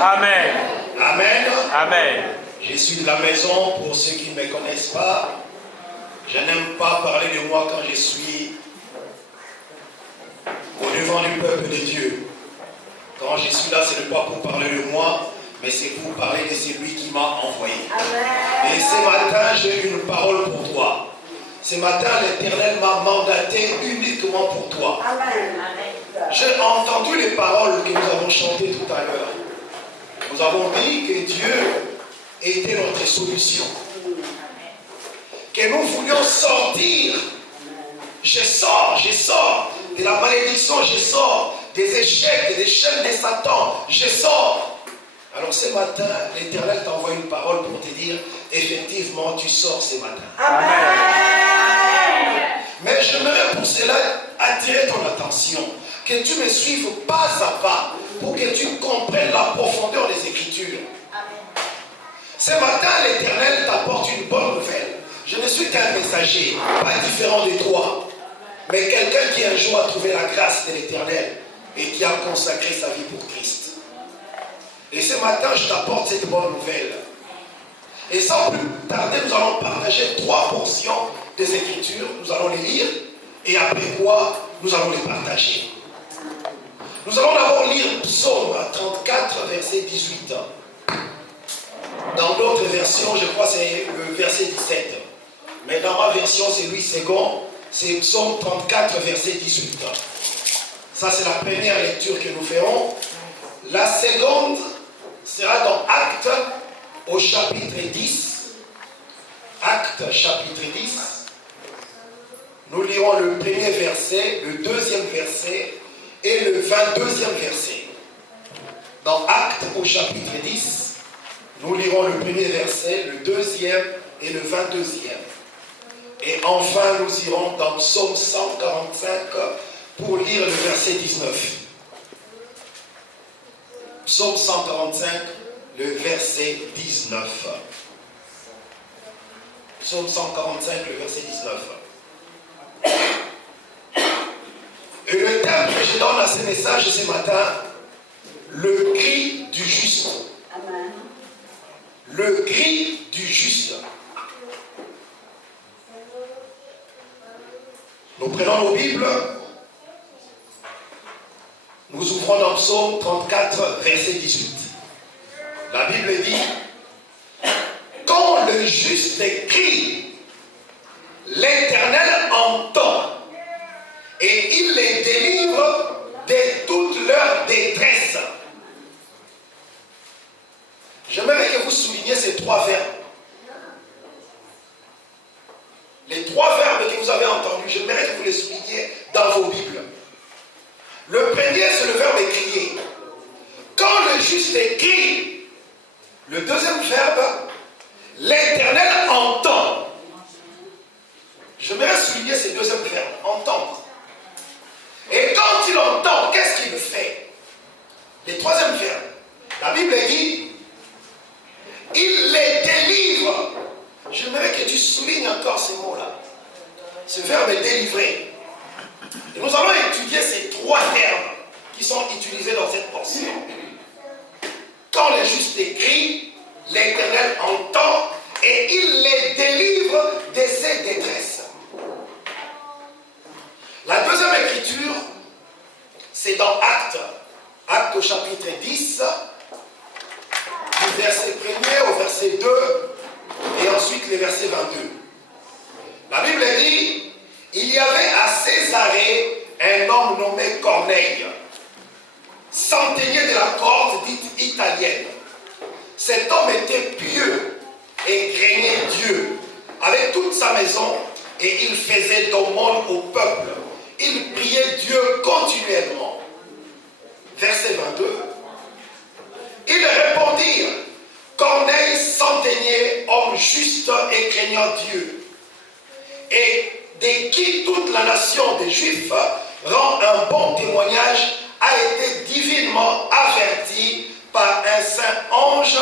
Amen. Amen. Amen. Je suis de la maison pour ceux qui ne me connaissent pas. Je n'aime pas parler de moi quand je suis au devant du peuple de Dieu. Quand je suis là, ce n'est pas pour parler de moi, mais c'est pour parler de celui qui m'a envoyé. Amen. Et ce matin, j'ai une parole pour toi. Ce matin, l'Éternel m'a mandaté uniquement pour toi. Amen. J'ai entendu les paroles que nous avons chantées tout à l'heure. Nous avons dit que Dieu était notre solution. Que nous voulions sortir. Je sors de la malédiction, je sors des échecs, des chaînes de Satan, je sors. Alors ce matin, l'Éternel t'envoie une parole pour te dire, effectivement, tu sors ce matin. Amen. Mais j'aimerais pour cela attirer ton attention, que tu me suives pas à pas, pour que tu comprennes la profondeur des Écritures. Ce matin, l'Éternel t'apporte une bonne nouvelle. Je ne suis qu'un messager, pas différent de toi, mais quelqu'un qui un jour a trouvé la grâce de l'Éternel et qui a consacré sa vie pour Christ. Et ce matin, je t'apporte cette bonne nouvelle. Et sans plus tarder, nous allons partager 3 portions des Écritures. Nous allons les lire et après quoi, nous allons les partager. Nous allons d'abord lire Psaume 34, verset 18. Dans d'autres versions, je crois que c'est le verset 17. Mais dans ma version, c'est Louis II, c'est Psaume 34, verset 18. Ça, c'est la première lecture que nous ferons. La seconde sera dans Actes, au chapitre 10. Actes, chapitre 10. Nous lirons le premier verset, le deuxième verset et le 22e verset. Dans Actes, au chapitre 10, nous lirons le premier verset, le deuxième et le 22e. Et enfin, nous irons dans Psaume 145 pour lire le verset 19. Psaume 145, le verset 19. Psaume 145, le verset 19. Et le thème que je donne à ce message ce matin, le cri du juste. Amen. Le cri du juste. Nous prenons nos Bibles. Nous ouvrons dans Psaume 34, verset 18. La Bible dit, quand le juste crie, l'Éternel entend et il les délivre de toute leur détresse. J'aimerais que vous souligniez ces 3 verbes. Les 3 verbes que vous avez entendus, j'aimerais que vous les souligniez dans vos Bibles. Le premier, c'est le verbe crier. Quand le juste crie, le deuxième verbe, l'Éternel entend. J'aimerais souligner ces deuxièmes verbes, entendre. Et quand il entend, qu'est-ce qu'il fait? Le troisième verbe, la Bible dit, il les délivre. J'aimerais que tu soulignes encore ces mots-là. Ce verbe est délivré. Et nous allons étudier ces 3 termes qui sont utilisés dans cette portion. Quand le juste crie, l'Éternel entend et il les délivre de ses détresses. La deuxième écriture, c'est dans Actes. Actes au chapitre 10, du verset 1er au verset 2, et ensuite les versets 22. La Bible dit, il y avait à Césarée un homme nommé Corneille, centenier de la cohorte dite italienne. Cet homme était pieux et craignait Dieu avec toute sa maison et il faisait d'aumône au peuple. Il priait Dieu continuellement. Verset 22. Ils répondirent, Corneille, centenier, homme juste et craignant Dieu, et de qui toute la nation des Juifs rend un bon témoignage, a été divinement averti par un saint ange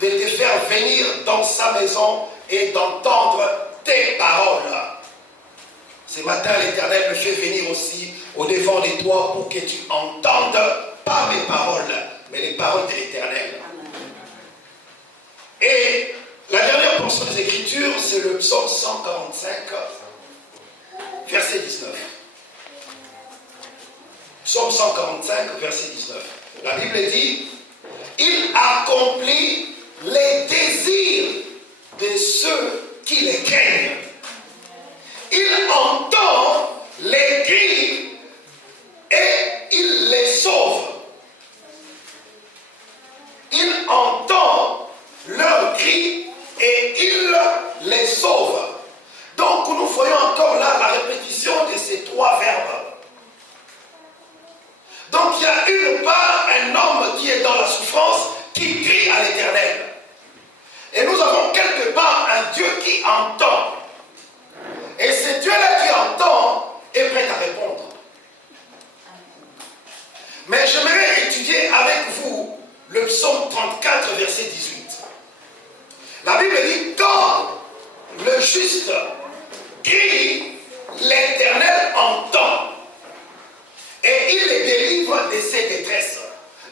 de te faire venir dans sa maison et d'entendre tes paroles. Ce matin, l'Éternel me fait venir aussi au devant de toi pour que tu entendes par mes paroles, mais les paroles de l'Éternel. Et la dernière portion des Écritures, c'est le psaume 145, verset 19. Psaume 145, verset 19. La Bible dit, il accomplit les désirs de ceux qui les craignent. Il entend les cris et il les sauve. Il entend leurs cris et il les sauve. Donc nous voyons encore là la répétition de ces trois verbes. Donc il y a une part, un homme qui est dans la souffrance, qui crie à l'Éternel. Et nous avons quelque part un Dieu qui entend. Et ce Dieu-là qui entend est prêt à répondre. Mais j'aimerais étudier avec vous le psaume 34, verset 18. La Bible dit, quand le juste crie, l'Éternel entend. Et il les délivre de ses détresses.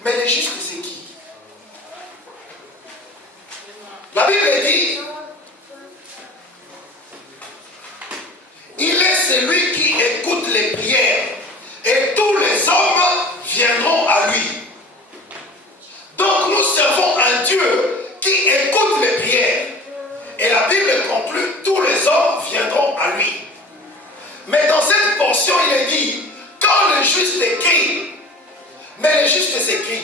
Mais le juste, c'est qui? La Bible dit, il est celui qui écoute les prières et tous les hommes viendront à lui. Donc nous servons un Dieu qui écoute les prières. Et la Bible conclut, tous les hommes viendront à lui. Mais dans cette portion, il est dit, quand le juste crie, mais le juste s'écrie.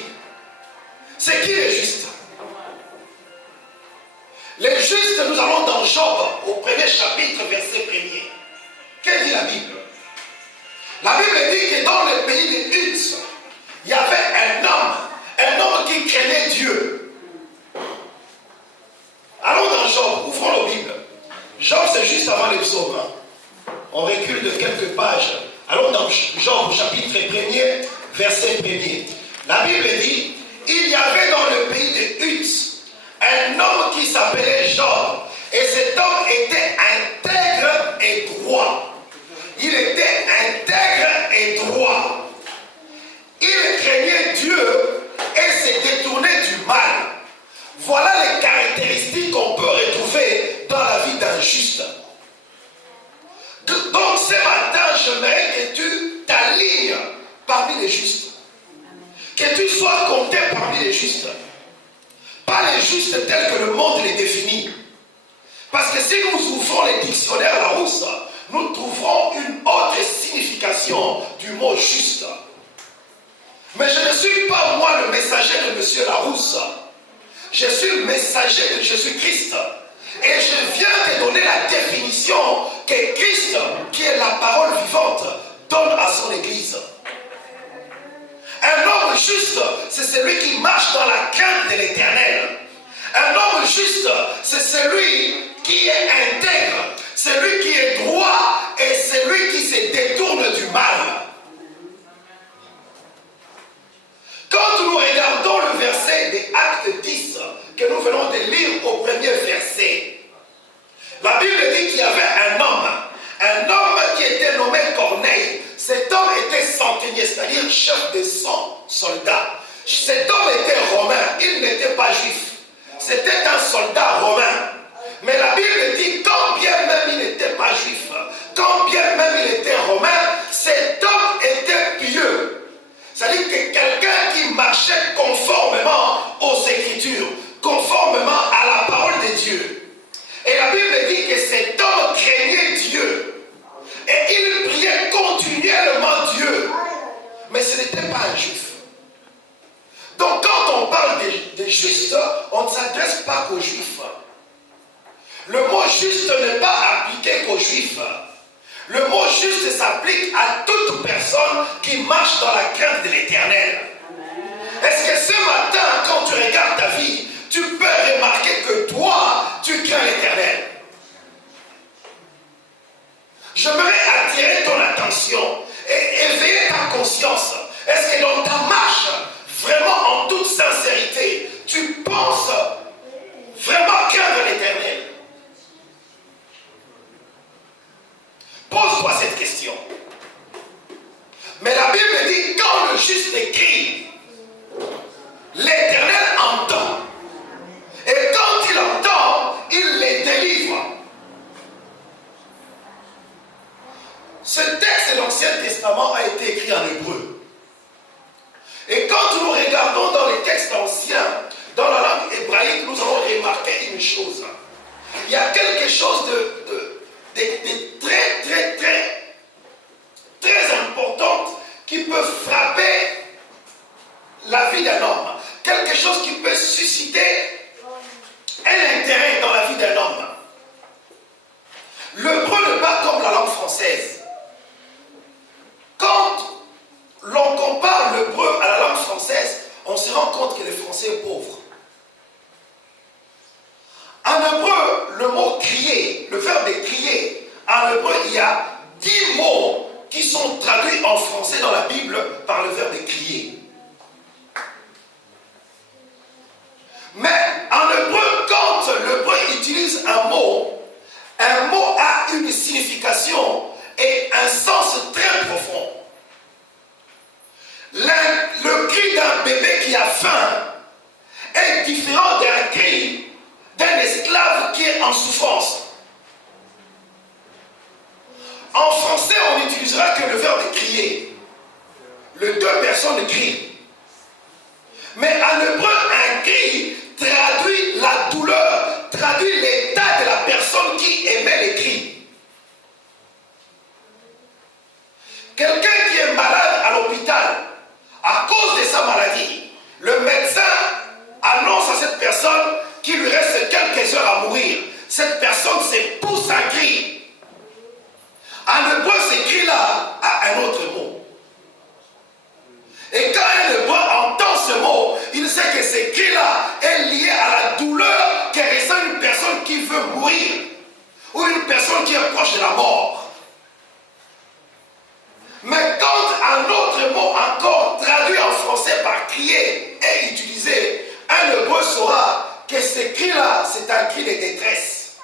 C'est qui le juste? Les justes, nous allons dans Job, au premier chapitre, verset 1er. Que dit la Bible? La Bible dit que dans le pays de Uz, il y avait un homme qui craignait Dieu. Allons dans Job, ouvrons la Bible. Job, c'est juste avant les psaumes. On recule de quelques pages. Allons dans Job, chapitre 1er, verset 1er. La Bible dit, il y avait dans le pays de Uz un homme qui s'appelait Job. Et cet homme était intègre et droit. Il était intègre et droit. Il craignait Dieu et se détournait du mal. Voilà les caractéristiques qu'on peut retrouver dans la vie d'un juste. Donc ce matin, j'aimerais que tu t'alignes parmi les justes. Que tu sois compté parmi les justes. Pas les justes tels que le monde les définit. Parce que si nous ouvrons les dictionnaires Larousse, nous trouverons une autre signification du mot juste. Mais je ne suis pas moi le messager de M. Larousse. Je suis le messager de Jésus-Christ. Et je viens te donner la définition que Christ, qui est la parole vivante, donne à son Église. Un homme juste, c'est celui qui marche dans la crainte de l'Éternel. Un homme juste, c'est celui qui est intègre, celui qui est droit et celui qui se détourne du mal. Quand nous regardons le verset des Actes 10 que nous venons de lire au premier verset, la Bible dit qu'il y avait un homme qui était nommé Corneille. Cet homme était centenier, c'est-à-dire chef de 100 soldats. Cet homme était romain, il n'était pas juif. C'était un soldat romain. Mais la Bible dit, quand bien même il n'était pas juif, quand bien même il était romain, cet homme était pieux. C'est-à-dire que quelqu'un qui marchait conformément aux Écritures, conformément à la parole de Dieu. Et la Bible dit que cet homme craignait Dieu. Et il priait continuellement Dieu. Mais ce n'était pas un juif. Donc quand on parle des justes, on ne s'adresse pas qu'aux juifs. Le mot juste n'est pas appliqué qu'aux juifs. Le mot juste s'applique à toute personne qui marche dans la crainte de l'Éternel. Est-ce que ce matin, quand tu regardes ta vie, tu peux remarquer que toi, tu crains l'Éternel? J'aimerais attirer ton attention et éveiller ta conscience. Est-ce que dans ta marche, vraiment en toute sincérité, tu penses vraiment craindre l'Éternel? Pose-toi cette question. Mais la Bible dit, quand le juste crie, Testament a été écrit en hébreu. Et quand nous regardons dans les textes anciens, dans la langue hébraïque, nous avons remarqué une chose. Il y a quelque chose de très important qui peut frapper la vie d'un homme. Quelque chose qui peut susciter un intérêt dans la vie d'un homme. L'hébreu n'est pas comme la langue française. Quand l'on compare l'hébreu à la langue française, on se rend compte que le français est pauvre. En hébreu, le mot crier, le verbe crier, en hébreu, il y a 10 mots qui sont traduits en français dans la Bible par le verbe crier. Mais en hébreu, quand l'hébreu utilise un mot a une signification et un sens très profond. Le cri d'un bébé qui a faim est différent d'un cri d'un esclave qui est en souffrance. En français, on n'utilisera que le verbe crier. Les deux personnes crient. Mais en hébreu, un cri traduit la douleur, traduit l'état de la personne qui émet les cris. Quelqu'un qui est malade à l'hôpital, à cause de sa maladie, le médecin annonce à cette personne qu'il lui reste quelques heures à mourir. Cette personne se pousse un cri. En hébreu, ce cri-là a un autre mot. Et quand un hébreu entend ce mot, il sait que ce cri-là est lié à la douleur que ressent une personne qui veut mourir ou une personne qui est proche de la mort. Mais quand un autre mot encore traduit en français par crier est utilisé, un hébreu saura que ce cri-là, c'est un cri de détresse.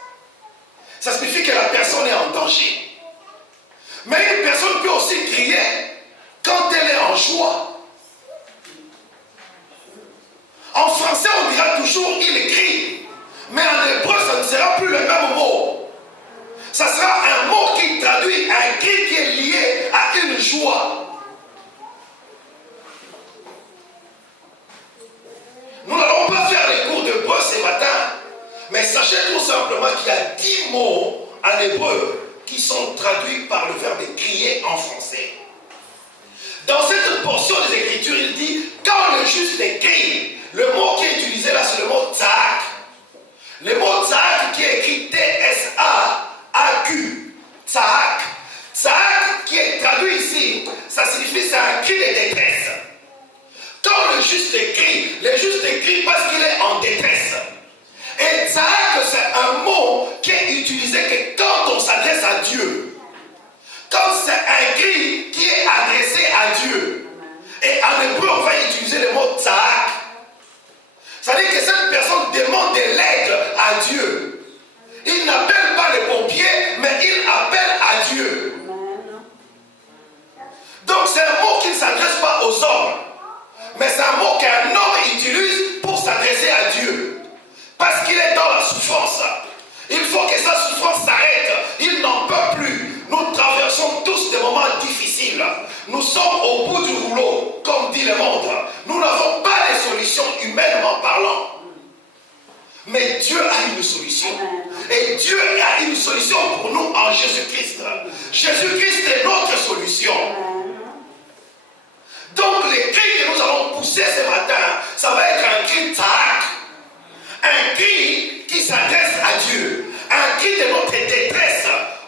Ça signifie que la personne est en danger. Mais une personne peut aussi crier quand elle est en joie. En français, on dira toujours « il crie ». Mais en hébreu, ça ne sera plus le même mot. Ça sera un mot qui traduit un cri qui est lié à une joie. Nous n'allons pas faire les cours d'hébreu ce matin, mais sachez tout simplement qu'il y a 10 mots en hébreu qui sont traduits par le verbe crier en français. Dans cette portion des Écritures, il dit « quand le juste crie », le mot qui est utilisé là, c'est le mot tsaak. Le mot tsaak qui est écrit T-S-A-A-Q. Tsaak. Tsaak qui est traduit ici, ça signifie c'est un cri de détresse. Quand le juste crie, le juste crie parce qu'il est en détresse. Et tsaak, c'est un mot qui est utilisé que quand on s'adresse à Dieu. Quand c'est un cri qui est adressé à Dieu. Et en hébreu, on va utiliser le mot tsaak. C'est-à-dire que cette personne demande de l'aide à Dieu. Il n'appelle pas les pompiers, mais il appelle à Dieu. Donc c'est un mot qui ne s'adresse pas aux hommes, mais c'est un mot qu'un homme utilise pour s'adresser à Dieu. Parce qu'il est dans la souffrance. Il faut que sa souffrance s'arrête. Il n'en peut plus. Nous traversons tous des moments difficiles. Nous sommes au bout du rouleau, comme dit le monde. Nous n'avons pas de solution humainement parlant. Mais Dieu a une solution. Et Dieu a une solution pour nous en Jésus-Christ. Jésus-Christ est notre solution. Donc les cris que nous allons pousser ce matin, ça va être un cri tsaak. Un cri qui s'adresse à Dieu. Un cri de notre détresse.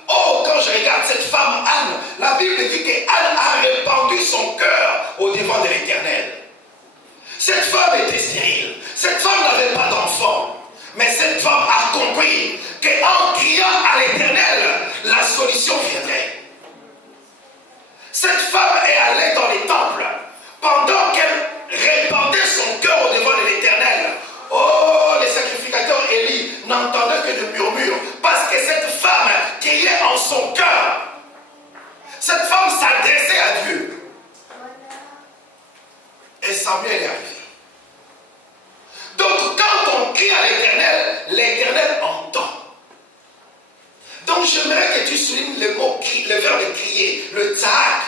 Oh, quand je regarde cette femme Anne, la Bible dit qu'Anne a répandu son cœur au devant de l'Éternel. Cette femme était stérile. Cette femme n'avait pas d'enfant. Mais cette femme a compris qu'en criant à l'Éternel, la solution viendrait. Cette femme est allée dans les temples pendant qu'elle répandait son cœur au devant de l'Éternel. Oh, les sacrificateurs Élie n'entendaient que des murmures parce que cette femme criait en son cœur. Cette femme s'adressait à Dieu. Et Samuel est arrivé. Donc quand on crie à l'Éternel, l'Éternel entend. Donc j'aimerais que tu soulignes le mot, le verbe crier, le tsaak.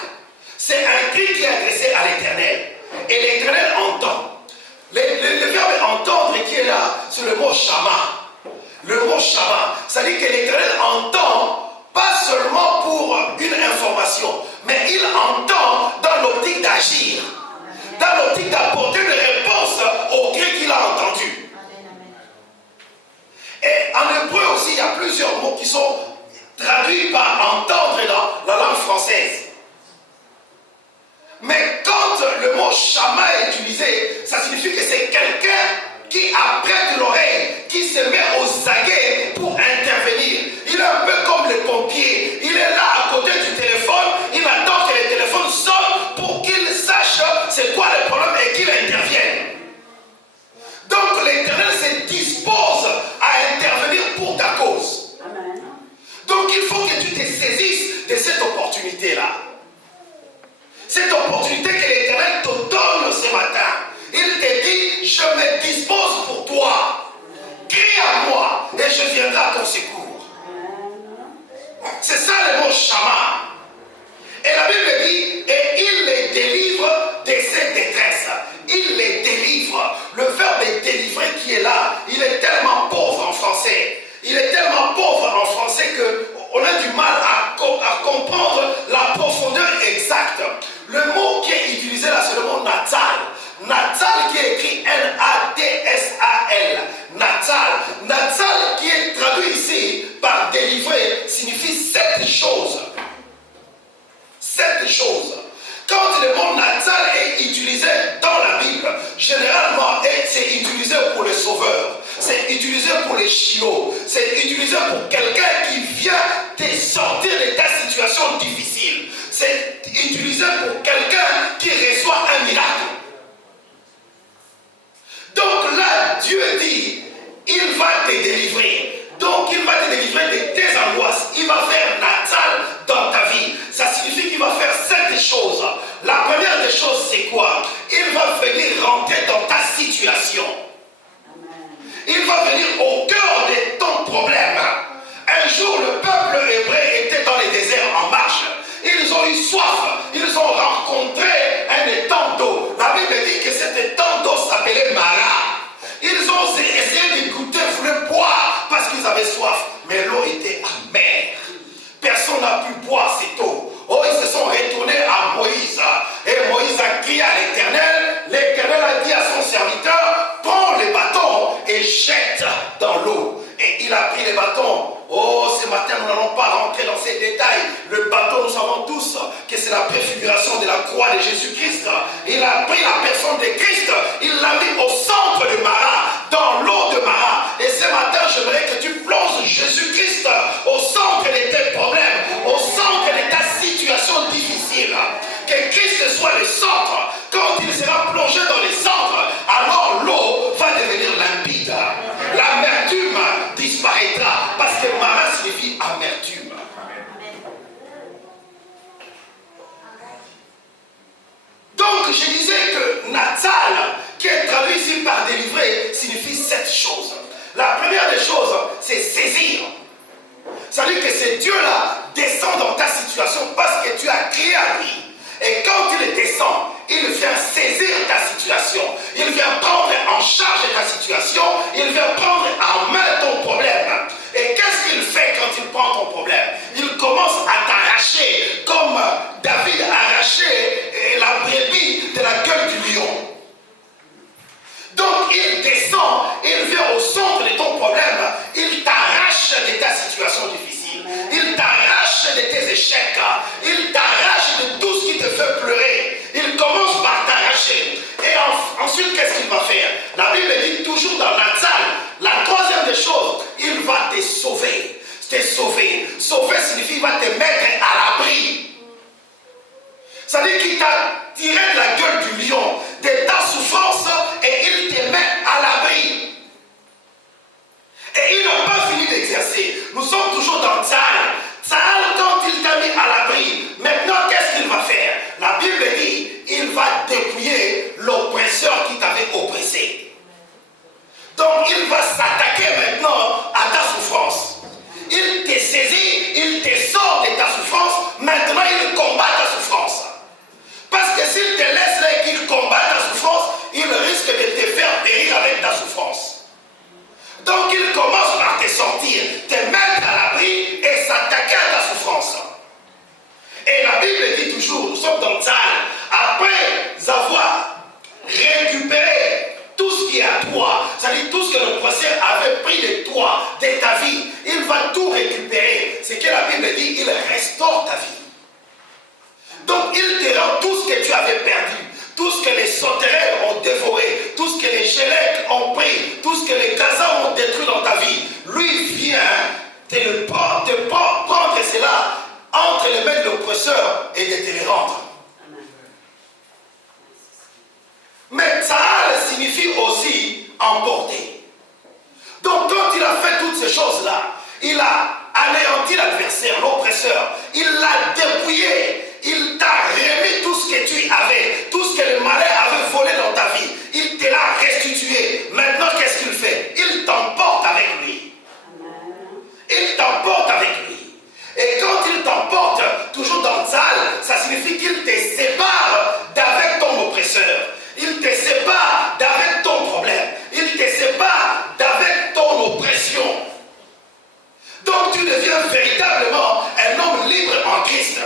C'est un cri qui est adressé à l'Éternel. Et l'Éternel entend. Le verbe entendre qui est là, c'est le mot shama. Le mot shama, ça dit que l'Éternel entend pas seulement pour une information, mais il entend dans l'optique d'agir, dans l'optique d'apporter des réponses au cri qu'il a entendu. Et en hébreu aussi, il y a plusieurs mots qui sont traduits par entendre dans la langue française. Mais quand le mot shama est utilisé, ça signifie que c'est quelqu'un qui apprête l'oreille, qui se met aux aguets pour intervenir. Il est un peu comme le pompier. Il est là à côté du téléphone, il attend que le téléphone sonne pour qu'il sache c'est quoi le problème et qu'il intervienne. Donc l'Éternel se dispose à intervenir pour ta cause. Amen. Donc il faut que tu te saisisses de cette opportunité-là. Cette opportunité que l'Éternel te donne ce matin. Il te dit, je me dispose pour toi. Crie à moi et je viendrai à ton secours. C'est ça le mot shama. Et la Bible dit, et il les délivre de cette détresse. Il les délivre. Le verbe est délivrer qui est là, il est tellement pauvre en français. Il est tellement pauvre en français qu'on a du mal à comprendre la profondeur exacte. Le mot qui est utilisé là, c'est le mot natal. Natal qui est écrit N-A-T-S-A-L. Natal. Natal qui est traduit ici par délivrer signifie sept choses. Sept choses. Quand le mot natal est utilisé dans la Bible, généralement c'est utilisé pour les sauveurs, c'est utilisé pour les chiots, c'est utilisé pour quelqu'un qui vient te sortir de ta situation difficile, c'est utilisé pour quelqu'un qui reçoit un miracle. Donc là, Dieu dit, il va te délivrer. Donc il va te délivrer de tes angoisses. Il va faire natal dans ta vie. Ça signifie qu'il va faire sept choses. La première des choses, c'est quoi? Il va venir rentrer dans ta situation. Il va venir au cœur de ton problème. Un jour, le peuple hébreu était dans les déserts en marche. Ils ont eu soif. Ils ont rencontré un étang d'eau. La Bible dit que cet étang d'eau s'appelait Mara. Ils ont essayé de goûter, voulaient boire parce qu'ils avaient soif. Mais l'eau était amère. Personne n'a pu boire cette eau. Oh, ils se sont retournés à Moïse. Et Moïse a crié à l'Éternel. L'Éternel a dit à son serviteur, prends les bâtons et jette dans l'eau. Et il a pris les bâtons. Oh, ce matin, nous n'allons pas rentrer dans ces détails. Le bâton, nous savons tous que c'est la préfiguration de la croix de Jésus-Christ. Il a pris la personne de Christ, il l'a mis au centre de Mara, dans l'eau de Mara. Et ce matin, j'aimerais que tu plonges Jésus-Christ au centre de tes problèmes, au centre de ta situation difficile. Que Christ soit le centre. Quand il sera plongé dans le centre, alors l'eau va devenir limpide. L'amertume disparaîtra parce que Mara signifie amertume. Donc je disais que Natal, qui est traduit ici par délivrer, signifie sept choses. La première des choses, c'est saisir. Ça veut dire que c'est Dieu-là descend dans ta situation parce que tu as crié à lui. Et quand il descend, il vient saisir ta situation. Il vient prendre en charge ta situation. Il vient prendre en main ton problème. Et qu'est-ce qu'il fait quand il prend ton problème? Il commence à t'arracher, comme David a arraché la brebis de la gueule du lion. Donc il descend, il vient au centre de ton problème. Il t'arrache de ta situation difficile. Il t'arrache de tes échecs. Il t'arrache de tout ce qui te fait pleurer. Il commence par t'arracher. Et ensuite, qu'est-ce qu'il va faire? La Bible dit toujours dans Natal, la troisième des choses, il va te sauver. Te sauver. Sauver signifie qu'il va te mettre à l'abri. Ça veut dire qu'il t'a tiré de la gueule du lion, de ta souffrance, et il te met à l'abri. Et il n'a pas fini d'exercer. Nous sommes toujours dans Tsahal. Tsahal, quand il t'a mis à l'abri, maintenant qu'est-ce qu'il va faire? La Bible dit, il va dépouiller l'oppresseur qui t'avait oppressé. Donc il va s'attaquer maintenant à ta souffrance. Il te saisit, il te sort de ta souffrance, maintenant il combat ta souffrance. conforte ta vie. Donc il te rend tout ce que tu avais perdu, tout ce que les sauterelles ont dévoré, tout ce que les gélèques ont pris, tout ce que les gazans ont détruit dans ta vie. Lui vient te prendre cela entre les mains de l'oppresseur et de te les rendre. Mais Tsahal signifie aussi emporter. Donc quand il a fait toutes ces choses-là, il a anéanti l'adversaire, l'oppresseur, il l'a dépouillé, il t'a remis tout ce que tu avais, tout ce que le malin avait volé dans ta vie, il te l'a restitué. Maintenant qu'est-ce qu'il fait? Il t'emporte avec lui. Il t'emporte avec lui. Et quand il t'emporte, toujours dans Tsahal, ça signifie qu'il te sépare d'avec ton oppresseur. Il te sépare d'avec ton problème. Il te sépare d'avec ton oppression. Donc tu deviens véritablement un homme libre en Christ.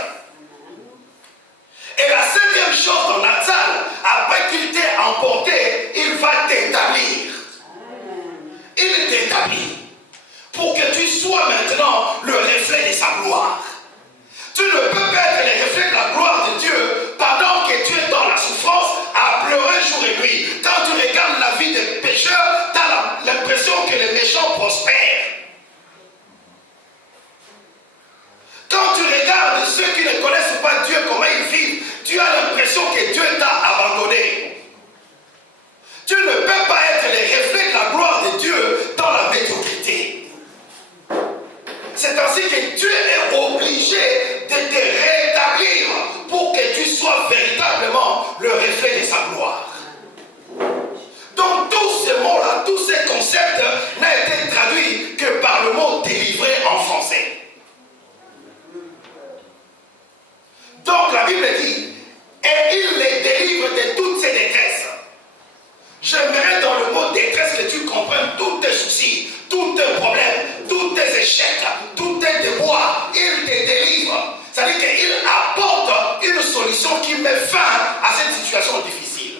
Et la septième chose dans Natsal, après qu'il t'ait emporté, il va t'établir. Il t'établit pour que tu sois maintenant le reflet de sa gloire. Tu ne peux pas être le reflet de la gloire de Dieu pendant que tu es dans la souffrance à pleurer jour et nuit. Quand tu regardes la vie des pécheurs, tu as l'impression que les méchants prospèrent. Quand tu regardes ceux qui ne connaissent pas Dieu, comment ils vivent, tu as l'impression que Dieu t'a abandonné. Tu ne peux pas être le reflet de la gloire de Dieu dans la médiocrité. C'est ainsi que Dieu est obligé de te rétablir pour que tu sois véritablement le reflet de sa gloire. Donc tous ces mots-là, tous ces concepts n'ont été traduits que par le mot délivré en français. Donc la Bible dit, et il les délivre de toutes ses détresses. J'aimerais dans le mot détresse que tu comprennes tous tes soucis, tous tes problèmes, tous tes échecs, tous tes déboires. Il te délivre. C'est-à-dire qu'il apporte une solution qui met fin à cette situation difficile.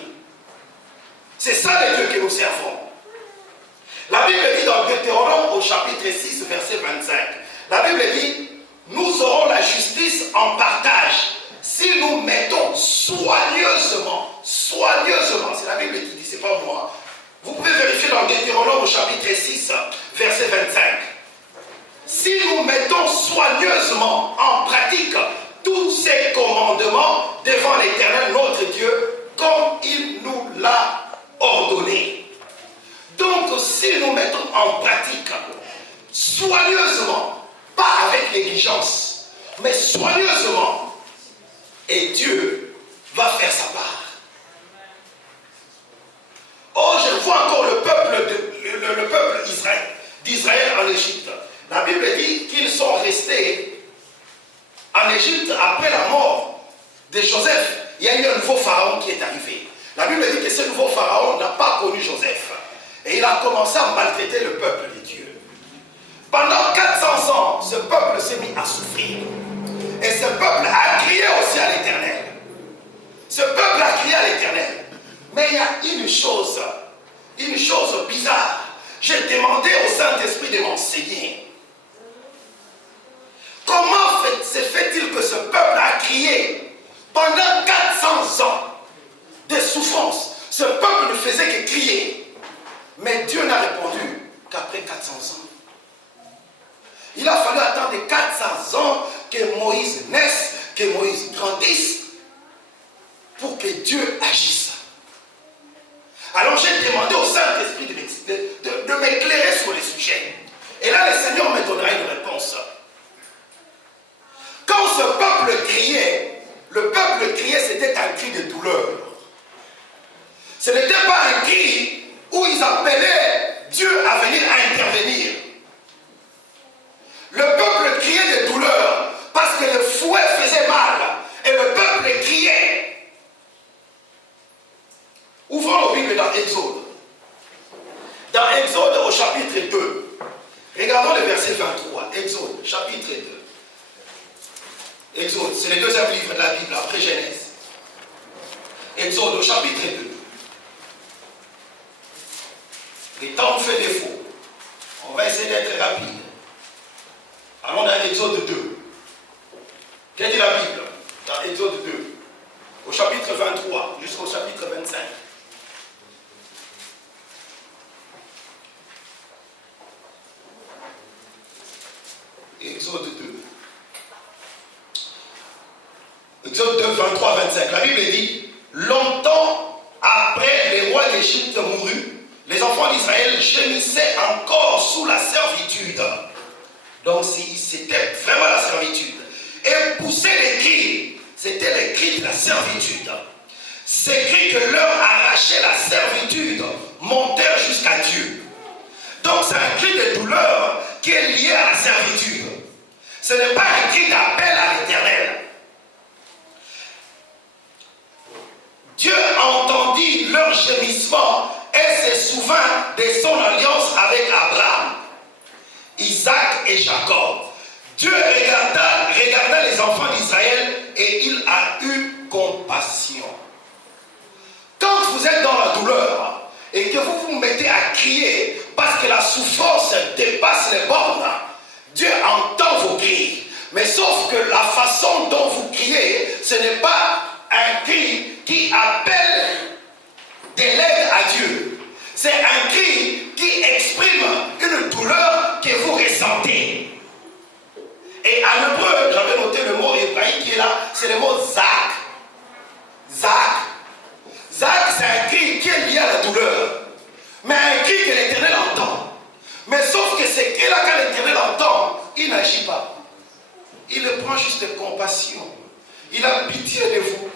C'est ça le Dieu que nous servons. La Bible dit dans Deutéronome au chapitre 6, verset 25. La Bible dit, nous aurons la justice en partage si nous mettons soigneusement, c'est la Bible qui dit, c'est pas moi. Vous pouvez vérifier dans Deutéronome au chapitre 6, verset 25. Si nous mettons soigneusement en pratique tous ces commandements devant l'Éternel notre Dieu, comme il nous l'a ordonné. Donc, si nous mettons en pratique soigneusement, pas avec négligence, mais soigneusement, et Dieu va faire sa part. Oh, je vois encore le peuple d'Israël en Égypte. La Bible dit qu'ils sont restés en Égypte après la mort de Joseph. Il y a eu un nouveau pharaon qui est arrivé. La Bible dit que ce nouveau pharaon n'a pas connu Joseph. Et il a commencé à maltraiter le peuple de Dieu. Pendant 400 ans, ce peuple s'est mis à souffrir. Et ce peuple a crié aussi à l'Éternel. Ce peuple a crié à l'Éternel. Mais il y a une chose bizarre. J'ai demandé au Saint-Esprit de m'enseigner. Comment se fait-il que ce peuple a crié pendant 400 ans de souffrance? Ce peuple ne faisait que crier. Mais Dieu n'a répondu qu'après 400 ans. Il a fallu attendre 400 ans que Moïse naisse, que Moïse grandisse, pour que Dieu agisse. Alors j'ai demandé au Saint-Esprit de m'éclairer sur le sujet. Et là, le Seigneur me donnera une réponse. Quand ce peuple criait, c'était un cri de douleur. Ce n'était pas un cri où ils appelaient Dieu à venir à intervenir. Le peuple criait de douleur parce que le fouet faisait mal et le peuple criait. Ouvrons nos Bibles dans Exode. Dans Exode au chapitre 2. Regardons le verset 23. Exode, chapitre 2. Exode, c'est le deuxième livre de la Bible après Genèse. Exode au chapitre 2. Le temps nous fait défaut. On va essayer d'être rapide. Allons dans Exode 2. Qu'est-ce que dit la Bible dans Exode 2, au chapitre 23 jusqu'au chapitre 25? Exode 2. Exode 2, 23, 25. La Bible dit, longtemps après les rois d'Égypte mourus, les enfants d'Israël gémissaient encore sous la servitude. Donc c'était vraiment la servitude. Et poussaient les cris. C'était les cris de la servitude. Ces cris que leur arrachait la servitude montèrent jusqu'à Dieu. Donc c'est un cri de douleur qui est lié à la servitude. Ce n'est pas un cri d'appel à l'Éternel. Dieu entendit leur gémissement et se souvint de son alliance avec Abraham, Isaac et Jacob. Dieu regarda les enfants d'Israël et il a eu compassion. Quand vous êtes dans la douleur et que vous vous mettez à crier parce que la souffrance dépasse les bornes, Dieu entend vos cris. Mais sauf que la façon dont vous criez, ce n'est pas un cri qui appelle de l'aide à Dieu. C'est un cri qui exprime une douleur que vous ressentez. Et en hébreu, j'avais noté le mot hébraïque qui est là, c'est le mot Zak. Zak. Zak, c'est un cri qui est lié à la douleur. Mais un cri que l'Éternel entend. Mais sauf que ce cri-là, quand l'Éternel entend, il n'agit pas. Il prend juste compassion. Il a pitié de vous.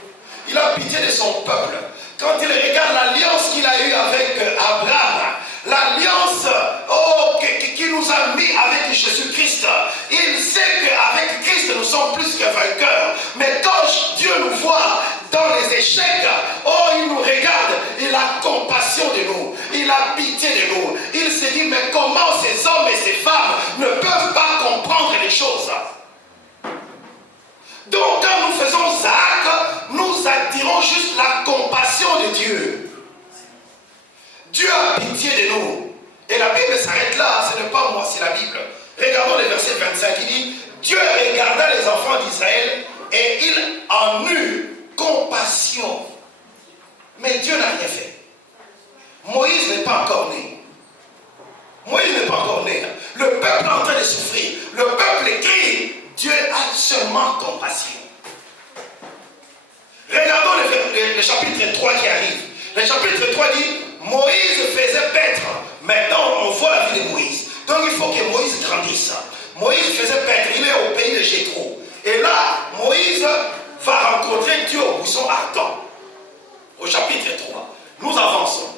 Il a pitié de son peuple. Quand il regarde l'alliance qu'il a eue avec Abraham, l'alliance qui nous a mis avec Jésus-Christ, il sait qu'avec Christ nous sommes plus que vainqueurs. Mais quand Dieu nous voit dans les échecs, il nous regarde, il a compassion de nous, il a pitié de nous. Il se dit, mais comment ces hommes et ces femmes ne peuvent pas comprendre les choses? Donc quand nous faisons Zach, nous attirons juste la compassion de Dieu. Dieu a pitié de nous. Et la Bible s'arrête là, ce n'est pas moi, c'est la Bible. Regardons le verset 25, il dit, Dieu regarda les enfants d'Israël et il en eut compassion. Mais Dieu n'a rien fait. Moïse n'est pas encore né. Moïse n'est pas encore né. Le peuple est en train de souffrir. Le peuple crie. Dieu a seulement compassion. Regardons le chapitre 3 qui arrive. Le chapitre 3 dit, Moïse faisait paître. Maintenant, on voit la vie de Moïse. Donc, il faut que Moïse grandisse. Moïse faisait paître. Il est au pays de Jéthro. Et là, Moïse va rencontrer Dieu au buisson ardent. Au chapitre 3. Nous avançons.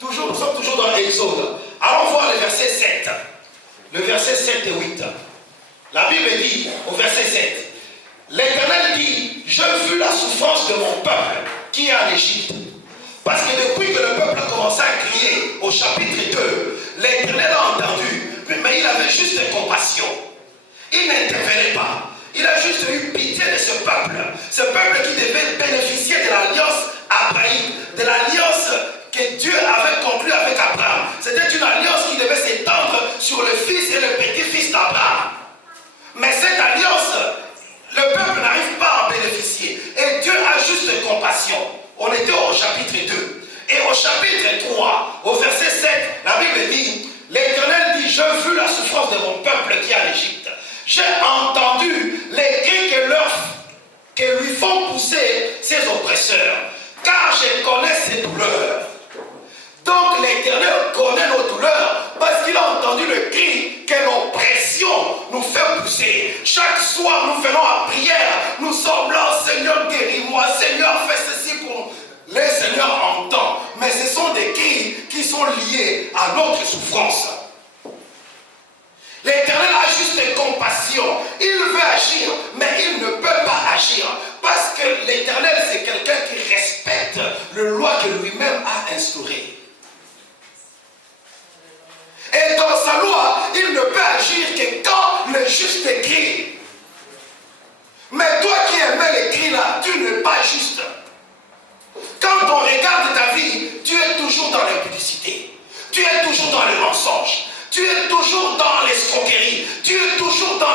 Nous sommes toujours dans l'Exode. Allons voir le verset 7. Le verset 7 et 8. La Bible dit, au verset 7, l'Éternel dit, je vis la souffrance de mon peuple qui est en Égypte. Parce que depuis que le peuple a commencé à crier au chapitre 2, l'Éternel a entendu, mais il avait juste compassion. Il n'intervenait pas. Il a juste eu pitié de ce peuple qui devait bénéficier de l'alliance abraïque, de l'alliance que Dieu avait conclue avec Abraham. C'était une alliance qui devait s'étendre sur le fils et le petit-fils d'Abraham. Mais cette alliance, le peuple n'arrive pas à en bénéficier. Et Dieu a juste compassion. On était au chapitre 2. Et au chapitre 3, au verset 7, la Bible dit, l'Éternel dit, je vis la souffrance de mon peuple qui est en Égypte. J'ai entendu les cris que lui font pousser ses oppresseurs. Car je connais ses douleurs. Donc l'Éternel connaît nos douleurs parce qu'il a entendu le cri que l'oppression nous fait pousser. Chaque soir nous venons à prière, nous sommes là, Seigneur guéris-moi, Seigneur fais ceci pour nous. Le Seigneur entend, mais ce sont des cris qui sont liés à notre souffrance. L'Éternel a juste compassion, il veut agir, mais il ne peut pas agir parce que l'Éternel c'est quelqu'un qui respecte le loi que lui-même a instaurée. Et dans sa loi, il ne peut agir que quand le juste crie. Mais toi qui aimais les cris là, tu n'es pas juste. Quand on regarde ta vie, tu es toujours dans l'impudicité. Tu es toujours dans le mensonge. Tu es toujours dans l'escroquerie. Tu es toujours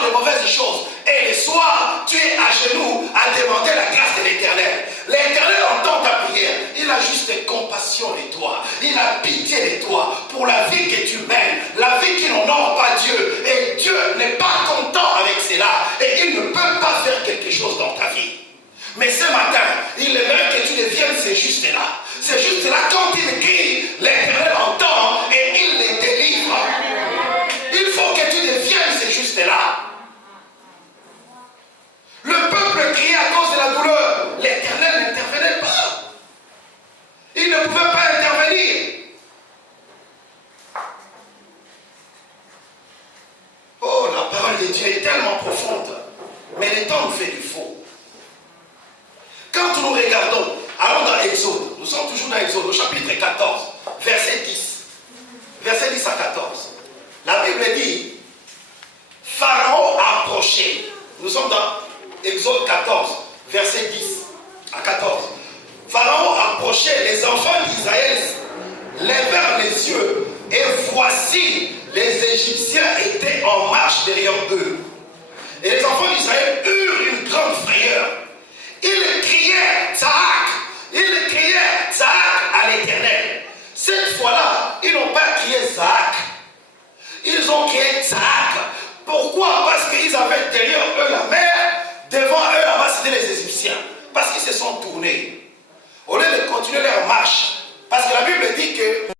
de mauvaises choses. Et le soir, tu es à genoux à demander la grâce de l'Éternel. L'Éternel entend ta prière. Il a juste compassion de toi. Il a pitié de toi pour la vie que tu mènes. La vie qui n'honore pas Dieu. Et Dieu n'est pas content avec cela. Et il ne peut pas faire quelque chose dans ta vie. Mais ce matin, il aimerait que tu deviennes ces justes-là. C'est juste là, quand il crie, l'Éternel entend et il les délivre. Il faut que tu deviennes ces justes-là. Le peuple criait à cause de la douleur. L'Éternel n'intervenait pas. Il ne pouvait pas intervenir. Oh, la parole de Dieu est tellement profonde. Mais le temps nous fait du faux. Quand nous regardons, allons dans Exode, nous sommes toujours dans Exode, au chapitre 14, verset 10. Verset 10 à 14. La Bible dit, Pharaon approchait. Nous sommes dans Exode 14, verset 10 à 14. Pharaon approchait, les enfants d'Israël levèrent les yeux, et voici, les Égyptiens étaient en marche derrière eux. Et les enfants d'Israël eurent une grande frayeur. Ils criaient Tzaak, ils criaient Tzaak à l'Éternel. Cette fois-là, ils n'ont pas crié Tzaak. Ils ont crié Tzaak. Pourquoi? Parce qu'ils avaient derrière eux la mer, devant eux là-bas c'était les Égyptiens. Parce qu'ils se sont tournés. Au lieu de continuer leur marche. Parce que la Bible dit que